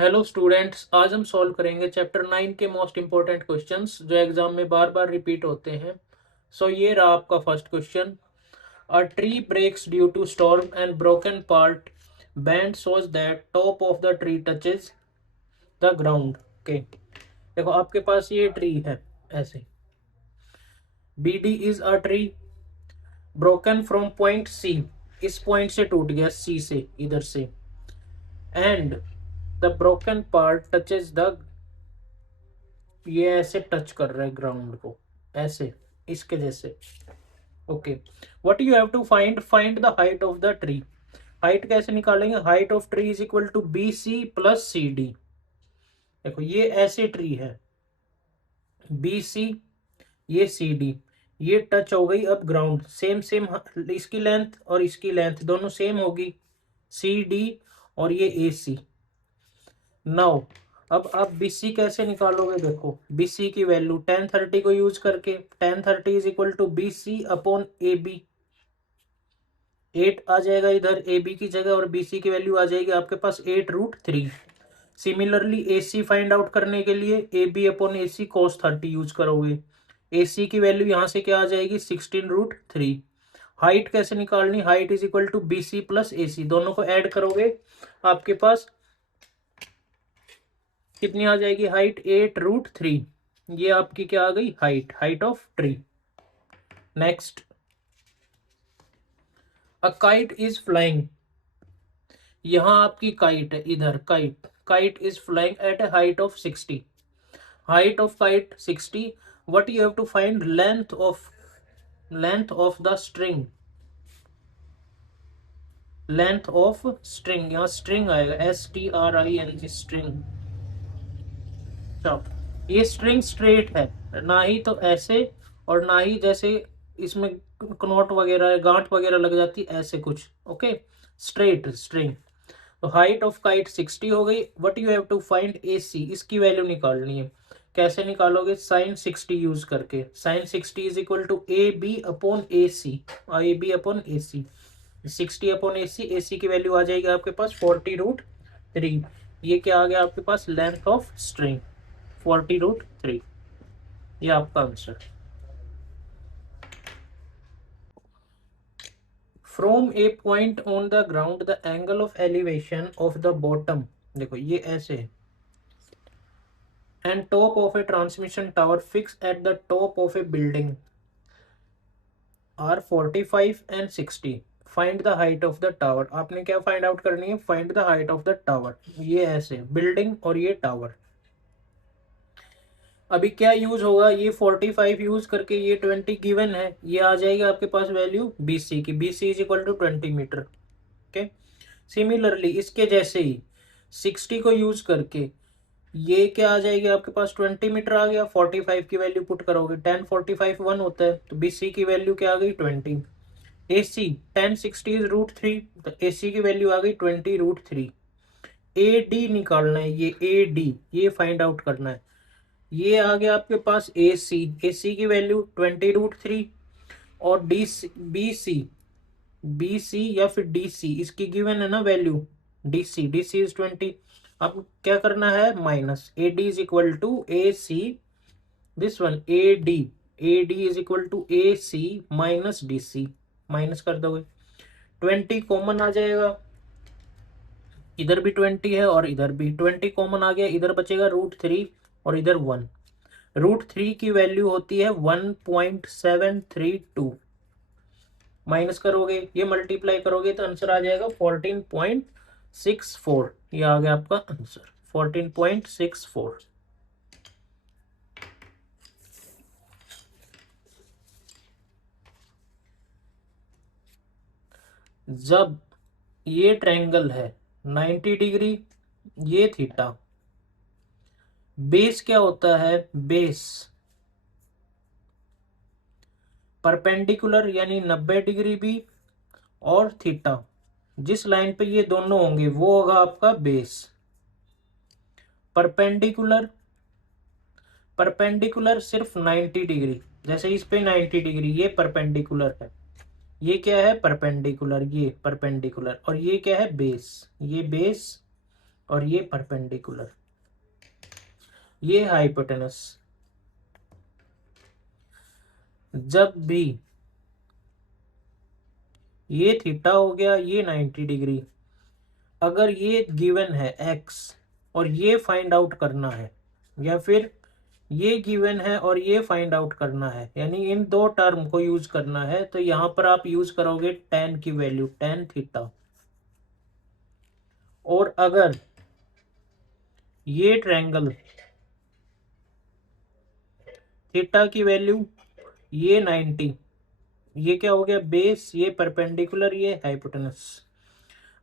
Hello students, आज हम solve करेंगे चैप्टर 9 के मोस्ट इंपॉर्टेंट क्वेश्चंस जो एग्जाम में बार बार रिपीट होते हैं। ये रहा आपका first question. A tree breaks due to storm and broken part bend shows that top of the tree touches the ground. Okay, देखो आपके पास ये ट्री है ऐसे। B D is a tree broken from point C, इस point से टूट गया सी से, इधर से। And the broken part touches the, ये ऐसे टच कर रहा है ग्राउंड को, ऐसे, इसके जैसे। Okay, what you have to find, find the height of the tree. Height कैसे निकालेंगे? Height of tree is equal to B C plus C D. देखो ये ऐसे ट्री है, बी सी, ये सी डी, ये टच हो गई अब ग्राउंड, सेम सेम इसकी लेंथ और इसकी लेंथ दोनों सेम होगी, सी डी और ये ए सी। नाउ अब आप BC कैसे निकालोगे? देखो BC की वैल्यू tan 30 को यूज करके, tan 30 is equal to BC upon AB। 8 आ जाएगा इधर AB की जगह और BC की वैल्यू आ जाएगी आपके पास 8√3। सिमिलरली AC फाइंड आउट करने के लिए AB upon AC cos 30 use करोगे। AC की वैल्यू यहाँ से क्या आ जाएगी? 16√3। हाइट कैसे निकालनी? Height is equal to BC plus AC, दोनों को ऐड करोगे आपके पास कितनी आ जाएगी हाइट? 8√3। ये आपकी क्या आ गई? Height, height of tree. Next, a kite is flying. यहां आपकी काइट है, इधर kite, kite is flying at a height of 60। Height of kite 60। What you have to find? Length of the string. Length of string, यहाँ string आएगा STRING, string. ये string straight है, ना ही तो ऐसे और ना ही जैसे इसमें knot वगैरह गांठ वगैरह लग जाती ऐसे कुछ। Okay, straight string. तो हाइट ऑफ काइट 60 हो गई। What you have to find AC, इसकी वैल्यू निकालनी है। कैसे निकालोगे? साइन 60 यूज करके। Sine 60 is equal to AB upon AC, AB upon AC। 60 upon AC की वैल्यू आ जाएगी आपके पास 40√3। ये क्या आ गया आपके पास? Length of string 40√3। ये आपका answer. From a point on the ground the angle of elevation of the bottom, देखो ये ऐसे, and top of a transmission tower fix at the top of a building are 45 एंड 60। Find the height of the tower. आपने क्या find out करनी है? Find the height of the tower. ये ऐसे बिल्डिंग और ये टावर। अभी क्या यूज होगा? ये 45 यूज करके, ये 20 गिवन है, ये आ जाएगी आपके पास वैल्यू BC की। BC is equal to 20 metre. Okay, similarly इसके जैसे ही 60 को यूज करके ये क्या आ जाएगी आपके पास? 20 मीटर आ गया। 45 की वैल्यू पुट करोगे, 10 45 1 होता है, तो BC की वैल्यू क्या आ गई? 20। AC 10 60 इज √3, तो AC की वैल्यू आ गई 20√3। AD निकालना है, ये AD, ये फाइंड आउट करना है। ये आ गया आपके पास AC की वैल्यू 20√3। और BC या फिर DC, इसकी गिवन है ना वैल्यू, DC इज 20। अब क्या करना है? Minus. AD is equal to AC, this one AD is equal to AC minus DC। Minus कर दोगे, 20 कॉमन आ जाएगा, इधर भी 20 है और इधर भी 20 कॉमन आ गया, इधर बचेगा √3 और इधर 1। √3 की वैल्यू होती है 1.732। माइनस करोगे, ये मल्टीप्लाई करोगे तो आंसर आ जाएगा 14.64। ये आ गया आपका आंसर 14.64। जब ये ट्रायंगल है 90 डिग्री, ये थीटा, बेस क्या होता है? बेस परपेंडिकुलर यानी 90 डिग्री भी, और थीटा, जिस लाइन पे ये दोनों होंगे वो होगा आपका बेस। परपेंडिकुलर, परपेंडिकुलर सिर्फ 90 डिग्री, जैसे इस पे 90 डिग्री, ये परपेंडिकुलर है। ये क्या है? परपेंडिकुलर, ये परपेंडिकुलर। और ये क्या है? बेस, ये बेस और ये परपेंडिकुलर, ये हाइपोटेनस। जब भी ये थीटा हो गया, ये 90 डिग्री, अगर ये गिवन है x और ये फाइंड आउट करना है, या फिर ये गिवन है और ये फाइंड आउट करना है, यानी इन दो टर्म को यूज करना है, तो यहां पर आप यूज करोगे tan की वैल्यू, tan थीटा। और अगर ये ट्रायंगल थीटा की वैल्यू ये 90, ये क्या हो गया बेस, ये परपेंडिकुलर, ये हाइपोटेनस।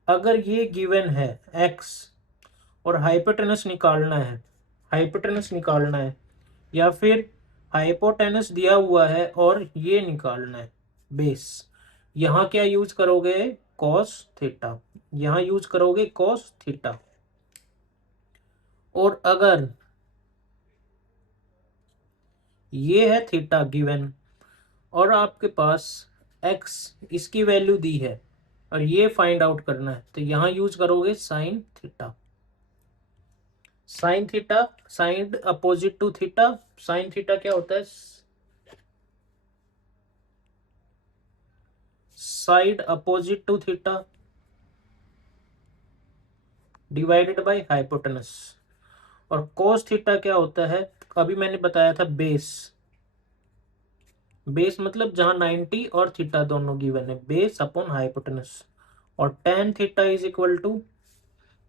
अगर ये गिवन है x और हाइपोटेनस निकालना है, हाइपोटेनस निकालना है, या फिर हाइपोटेनस दिया हुआ है और ये निकालना है बेस, यहाँ क्या यूज करोगे cos थीटा, यहाँ यूज करोगे cos थीटा। और अगर ये है थीटा गिवन और आपके पास x इसकी वैल्यू दी है और ये फाइंड आउट करना है, तो यहां यूज करोगे sine theta. Sine theta side opposite to theta, sine theta क्या होता है side opposite to theta divided by hypotenuse. और कोस थीटा क्या होता है, अभी मैंने बताया था बेस, बेस मतलब जहां 90 और थीटा दोनों गिवन है, बेस अपॉन हाइपोटेनस। और tan theta is equal to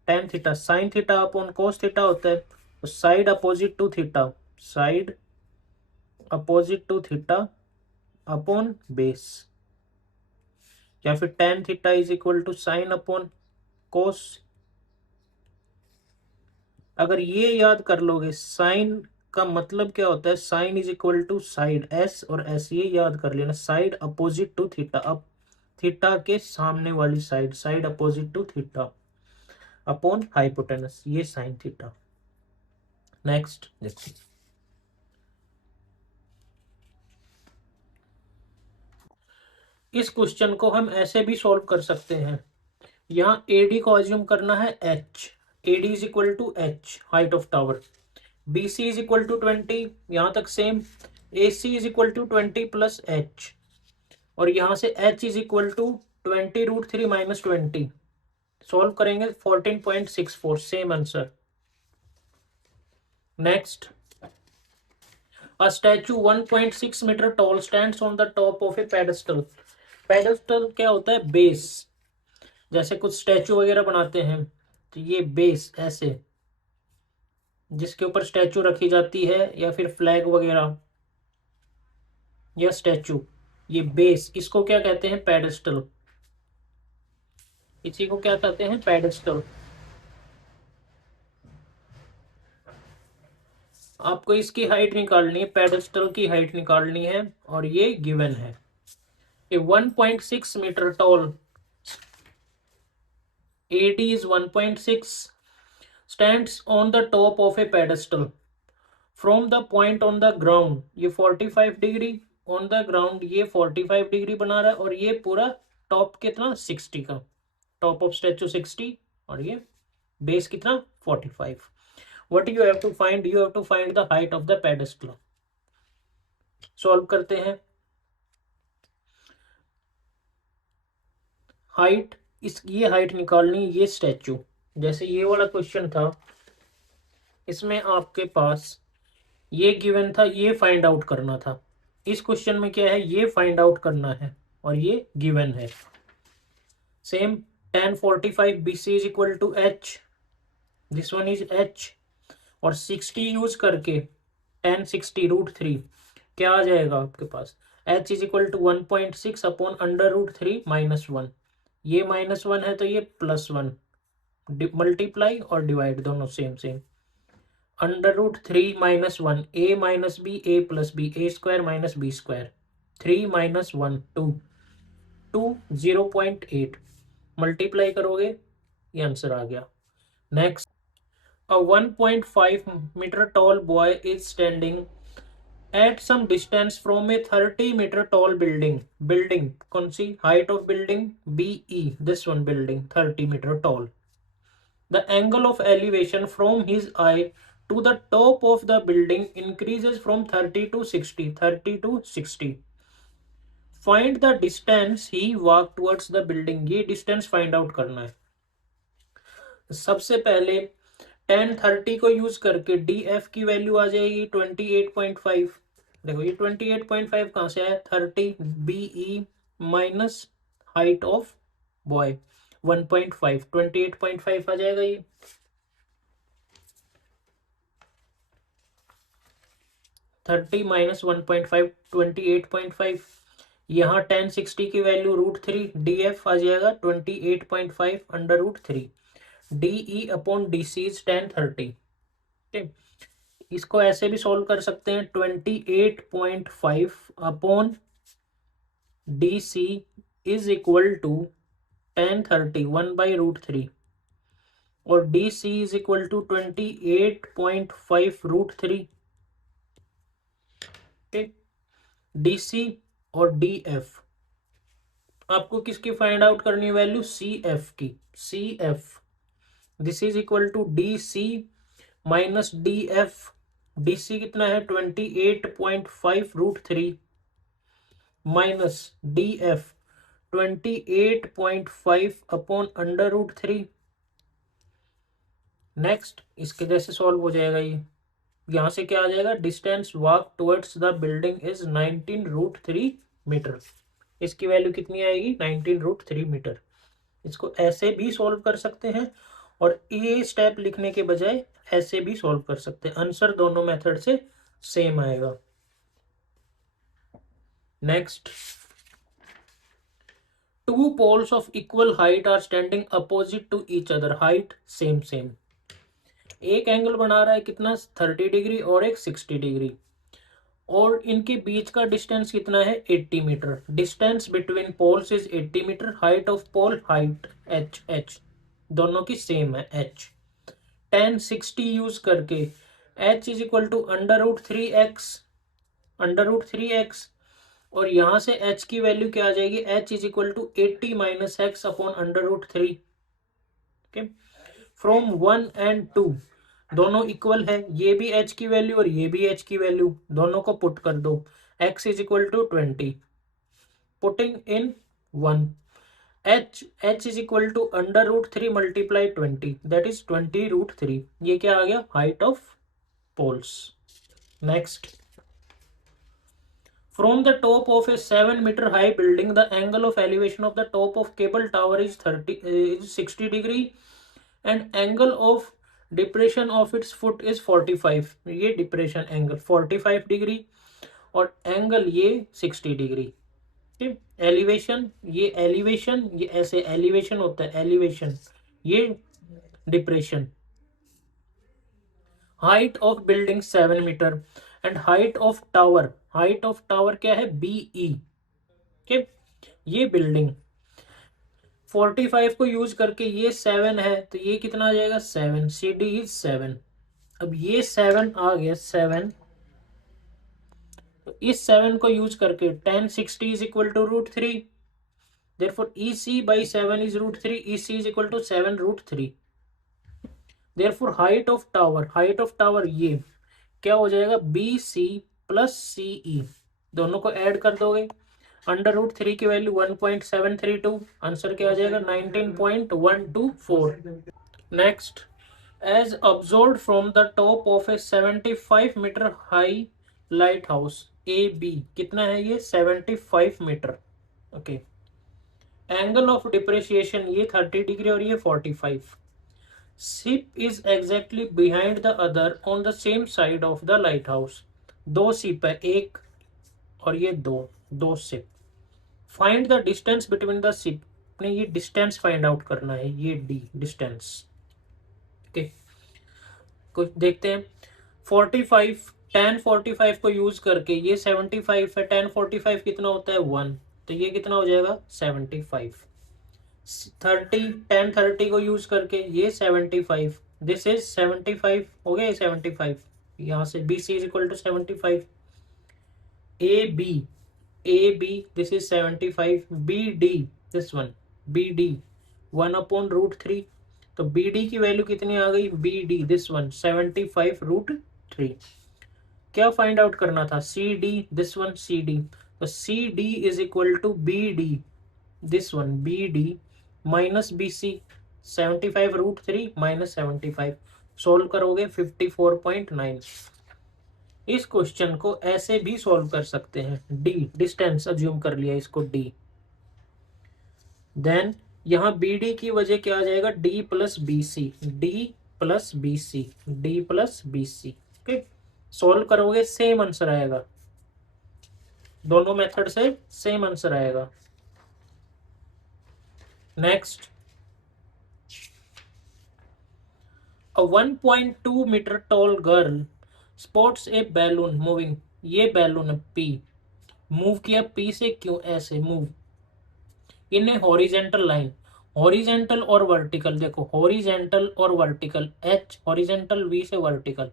tan theta sine theta upon cos theta होता है, तो side opposite to theta, side opposite to theta upon base, या फिर tan theta is equal to sine upon cos. अगर ये याद कर लोगे साइन का मतलब क्या होता है, sine is equal to side s और s, ये याद कर लेना, साइड अपोजिट टू थीटा, अब थीटा के सामने वाली side, side opposite to theta upon hypotenuse, ये साइन थीटा। नेक्स्ट देखिए, इस क्वेश्चन को हम ऐसे भी सॉल्व कर सकते हैं। यहाँ AD को अज्यूम करना है h, AD is equal to h height of tower, BC is equal to 20, यहाँ तक same, AC is equal to 20 plus h, और यहाँ से h is equal to 20√3 minus 20, solve करेंगे 14.64, same answer. Next, a statue 1.6 metre tall stands on the top of a pedestal। Pedestal क्या होता है base, जैसे कुछ स्टैचू वगैरह बनाते हैं, तो ये बेस ऐसे जिसके ऊपर स्टैचू रखी जाती है, या फिर फ्लैग वगैरह या स्टैचू, ये बेस, इसको क्या कहते हैं पेडेस्टल, इसी को क्या कहते हैं पेडेस्टल। आपको इसकी हाइट निकालनी है, पेडेस्टल की हाइट निकालनी है, और ये गिवन है। A 1.6 metre tall, AD is 1.6, stands on the top of a pedestal from the point on the ground, ये 45 डिग्री, on the ground ये 45 डिग्री बना रहा है, और ये पूरा टॉप कितना 60 का, टॉप ऑफ स्टैचू 60, और ये बेस कितना 45। What you have to find, you have to find the height of the pedestal। Solve करते हैं। हाइट, इस ये हाइट निकालनी, ये स्टैचू, जैसे ये वाला क्वेश्चन था, इसमें आपके पास ये गिवन था, ये फाइंड आउट करना था। इस क्वेश्चन में क्या है, ये फाइंड आउट करना है और ये गिवन है। Same tan 45 BC is equal to h, this one is h, और 60 यूज करके tan 60√3 क्या आ जाएगा आपके पास, h is equal to 1.6 upon √3 minus 1, ये -1 है तो ये +1, मल्टीप्लाई और डिवाइड दोनों same same, √3 minus 1, a minus B, a plus B, a square minus B square, 3 minus 1 2, 2 0.8, multiply करोगे ये आंसर आ गया। Next, a 1.5 metre tall boy is standing at some distance from a 30 metre tall building, building कौन सी, height of building BE, this one building 30 metre tall, The angle of elevation from his eye to the top of the building increases from 30 to 60. 30 to 60. Find the distance he walked towards the building. ये distance find out करना है. सबसे पहले tan 30 को use करके D F की value आ जाएगी 28.5. देखो ये 28.5 कहाँ से आया, 30 BE minus height of boy 1.5, 28.5 आ जाएगा ये. 30 माइनस 1.5, 28.5. यहाँ tan 60 की वैल्यू √3, डी एफ आ जाएगा 28.5 √3. DE upon DC is tan 30. ठीक, इसको ऐसे भी सॉल्व कर सकते हैं 28.5 upon DC is equal to tan 30 1/√3 और DC इज इक्वल टू 28.5 √3. ठीक, DC और DF आपको किसकी फाइंड आउट करनी वैल्यू, CF की. CF this is equal to DC minus DF. DC कितना है 28.5 √3 माइनस DF 28.5 अपॉन √3. नेक्स्ट इसके जैसे सॉल्व हो जाएगा ये. यहां से क्या आ जाएगा, distance walk towards the building is 19 √3 metre. इसकी वैल्यू कितनी आएगी 19 √3 मीटर. इसको ऐसे भी सॉल्व कर सकते हैं और ये स्टेप लिखने के बजाय ऐसे भी सॉल्व कर सकते हैं. आंसर दोनों मेथड से सेम आएगा. Next, two poles of equal height are standing opposite to each other. Height same same. एक एंगल बना रहा है कितना 30 डिग्री और एक 60 डिग्री और इनके बीच का डिस्टेंस कितना है 80 metre. Distance between poles is 80 metre. Height of pole, height h दोनों की सेम है h. tan 60 यूज करके h is equal to √3x और यहां से h की वैल्यू क्या आ जाएगी, h is equal to 80 minus X upon √3. Okay, from 1 and 2 दोनों इक्वल है. ये भी h की वैल्यू और ये भी h की वैल्यू, दोनों को पुट कर दो. x is equal to 20. Putting in 1, h is equal to √3 multiply 20 that is 20 √3. ये क्या आ गया, height of poles. Next, from the top of a 7-meter high building the angle of elevation of the top of cable tower is 60 degree and angle of depression of its foot is 45. ये depression angle 45 degree और angle ये 60 degree. ठीक, elevation, ये elevation, ये ऐसे elevation होता है elevation, ये depression. Height of building 7 metre and height of tower क्या है BE. ठीक, ये बिल्डिंग 45 को यूज करके ये 7 है तो ये कितना आ जाएगा 7. CD is 7. अब ये 7 आ गया 7 तो इस 7 को यूज करके tan 60 is equal to √3. Therefore EC by 7 is √3. EC is equal to 7 √3. Therefore height of tower ये क्या हो जाएगा BC प्लस CE. दोनों को ऐड कर दोगे √3 की वैल्यू 1.732. आंसर क्या आ जाएगा 19.124. Next, as observed from the top of a 75 metre high lighthouse AB. कितना है ये 75 metre. Okay, angle of depreciation ये 30 डिग्री और ये 45. Ship is exactly behind the other on the same side of the lighthouse. दो ship है, एक और ये दो ship. Find the distance between the ship. अपने ये डिस्टेंस फाइंड आउट करना है, ये D डिस्टेंस. ओके, कुछ देखते हैं. 45 tan 45 को यूज करके ये 75 है. tan 45 कितना होता है 1 तो ये कितना हो जाएगा 75. 30 tan 30 को यूज करके ये 75. दिस इज 75 हो गया 75. यहां से BC is equal to 75. AB this is 75. BD this one BD 1 upon √3. तो बी डी की वैल्यू कितनी आ गई, बी डी दिस वन 75√3। क्या फाइंड आउट करना था, C D this one C D, तो C D is equal to B D this one B D minus B C 75√3 minus 75, solve करोगे 54.9। इस question को ऐसे भी सॉल्व कर सकते हैं, डी डिस्टेंस अज्यूम कर लिया इसको डी, देन यहां बी डी की वजह क्या आ जाएगा, D plus B C, D plus B C, D plus B C. Okay, solve करोगे सेम आंसर आएगा, दोनों मेथड से सेम आंसर आएगा। Next, a 1.2 metre tall girl spots a balloon moving, ये बैलून है पी, मूव किया P से Q, ऐसे move in a horizontal line, horizontal और वर्टिकल, देखो हॉरिजेंटल और वर्टिकल, एच हॉरिजेंटल वी से वर्टिकल,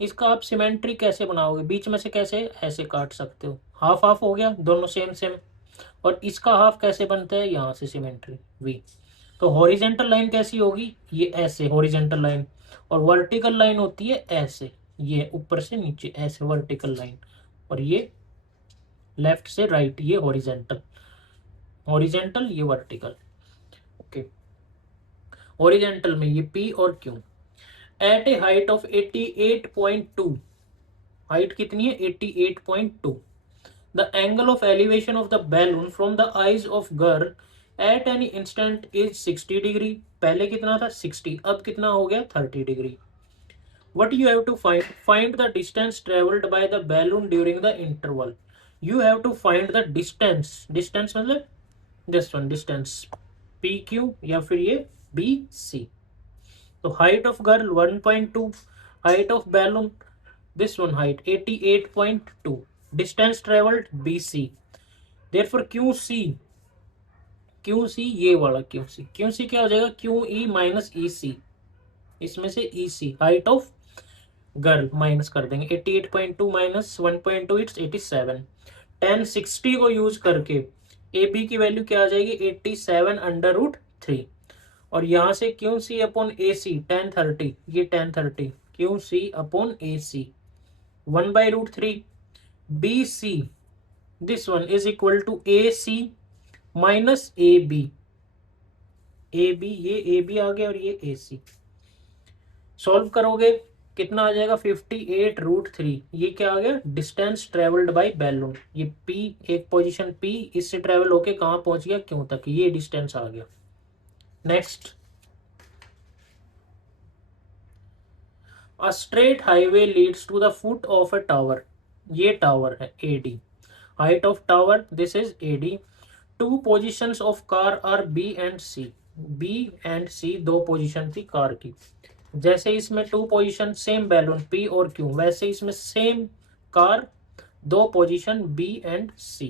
इसका आप सिमेट्री कैसे बनाओगे, बीच में से कैसे ऐसे काट सकते हो, हाफ हाफ हो गया, दोनों सेम सेम, और इसका हाफ कैसे बनता है, यहाँ से सिमेट्री वी। तो हॉरिजेंटल लाइन कैसी होगी, ये ऐसे हॉरिजेंटल लाइन, और वर्टिकल लाइन होती है ऐसे, ये ऊपर से नीचे ऐसे वर्टिकल लाइन, और ये लेफ्ट से राइट, ये हॉरिजेंटल, हॉरिजेंटल ये वर्टिकल। ओके, हॉरिजेंटल में ये पी और Q, at a height of 88.2, height कितनी है 88.2, the angle of elevation of the balloon from the eyes of girl at any instant is 60 degree, पहले कितना था 60, अब कितना हो गया 30 degree. What you have to find the distance traveled by the balloon during the interval, you have to find the distance, distance मतलब this one distance PQ या फिर ये BC। तो height of girl 1.2, height of balloon this one height 88.2, distance traveled BC, therefore QC ये वाला QC क्या हो जाएगा, QE माइनस EC, इसमें से EC height of girl minus कर देंगे, 88.2 माइनस 1.2 इट्स 87, 1060 को यूज करके ए बी की वैल्यू क्या आ जाएगी 87√3, और यहां से क्यू सी अपॉन ए सी 1030, ये 1030 Q C upon A C 1/√3, B C this one is equal to A C minus A B, ये ए बी आ गया और ये ए सी, सॉल्व करोगे कितना आ जाएगा 58√3, ये क्या आ गया डिस्टेंस ट्रेवल्ड बाय बैलून, ये P एक पोजीशन P इससे ट्रेवल होके कहां पहुंच गया क्यों तक, ये डिस्टेंस आ गया। Next, a straight highway leads to the foot of a tower, ये टावर है AD, height of tower this is AD, two positions of car are B and C, दो पोजिशन थी कार की, जैसे इसमें two position same balloon P और Q, वैसे इसमें सेम कार दो position B and C।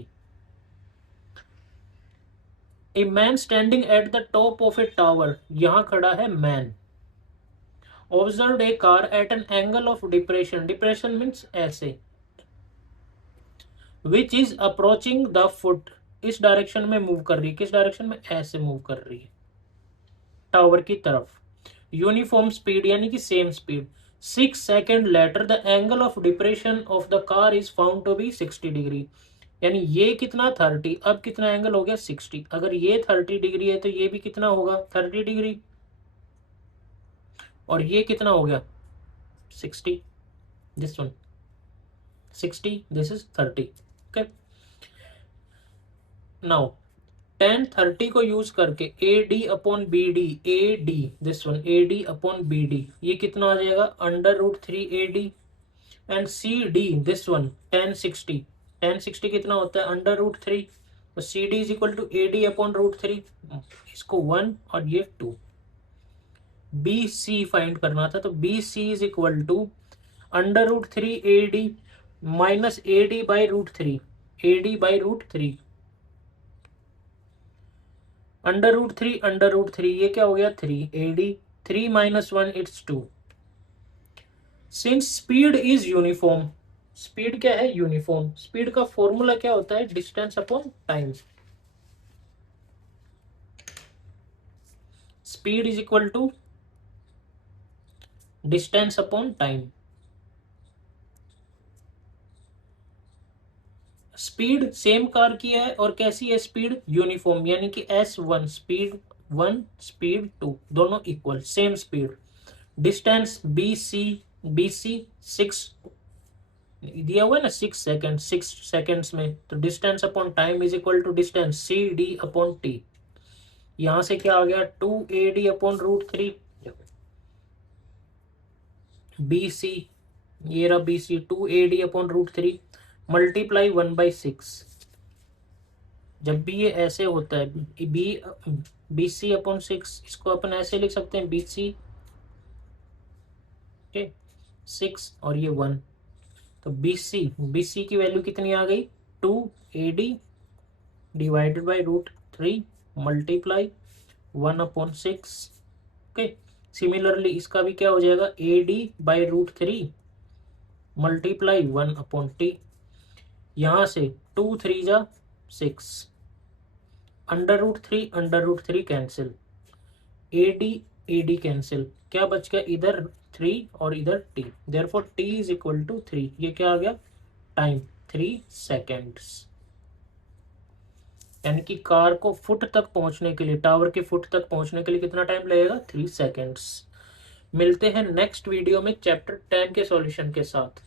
A man standing at the top of a tower, यहां खड़ा है man, observe a car at an angle of depression, depression means ऐसे, which is approaching the foot, इस direction में move कर रही है, किस डायरेक्शन में, ऐसे मूव कर रही है टावर की तरफ, यूनिफॉर्म स्पीड यानी कि same speed, 6 second later the angle of depression of the car is found to be 60 degree, यानी ये कितना 30, अब कितना एंगल हो गया 60, अगर ये 30 डिग्री है तो ये भी कितना होगा 30 डिग्री, और ये कितना हो गया 60, this one 60 this is 30। Okay, now 1030 को यूज करके AD upon BD, AD this one AD upon BD, ये कितना आ जाएगा √3 AD, and CD this one 1060 कितना होता है √3, तो CD is equal to AD upon √3, इसको 1 और ये 2, BC फाइंड करना था, तो BC is equal to √3 AD minus AD by √3, AD by √3, √3 ये क्या हो गया 3 AD, 3 minus 1 it's 2, since speed is uniform, speed क्या है यूनिफॉर्म, स्पीड का फॉर्मूला क्या होता है distance upon time, speed is equal to distance upon time. Speed same car की है और कैसी है स्पीड, यूनिफॉर्म, यानी कि S1 स्पीड 1 स्पीड 2 दोनों equal same speed. Distance BC 6 दिया हुआ है ना, 6 सेकेंड, 6 सेकेंड्स में, तो distance upon time is equal to distance CD upon T। यहां से क्या आ गया 2AD अपॉन √3। BC, ये रहा BC 2AD अपॉन √3 मल्टीप्लाई 1/6। जब भी ये ऐसे होता है BC अपॉन 6, इसको अपन ऐसे लिख सकते हैं BC 6 और ये 1, तो BC की वैल्यू कितनी आ गई 2AD divided by √3 multiply 1/6। Okay, similarly इसका भी क्या हो जाएगा AD बाई √3 मल्टीप्लाई 1/T। यहां से 2 3 जा 6, under root three cancel, AD cancel, क्या बच गया इधर 3 और इधर T, therefore T is equal to 3। ये क्या आ गया टाइम 3 सेकेंड्स। यानी कि कार को फुट तक पहुंचने के लिए, टावर के फुट तक पहुंचने के लिए कितना टाइम लगेगा 3 सेकेंड्स। मिलते हैं नेक्स्ट वीडियो में चैप्टर 10 के सॉल्यूशन के साथ।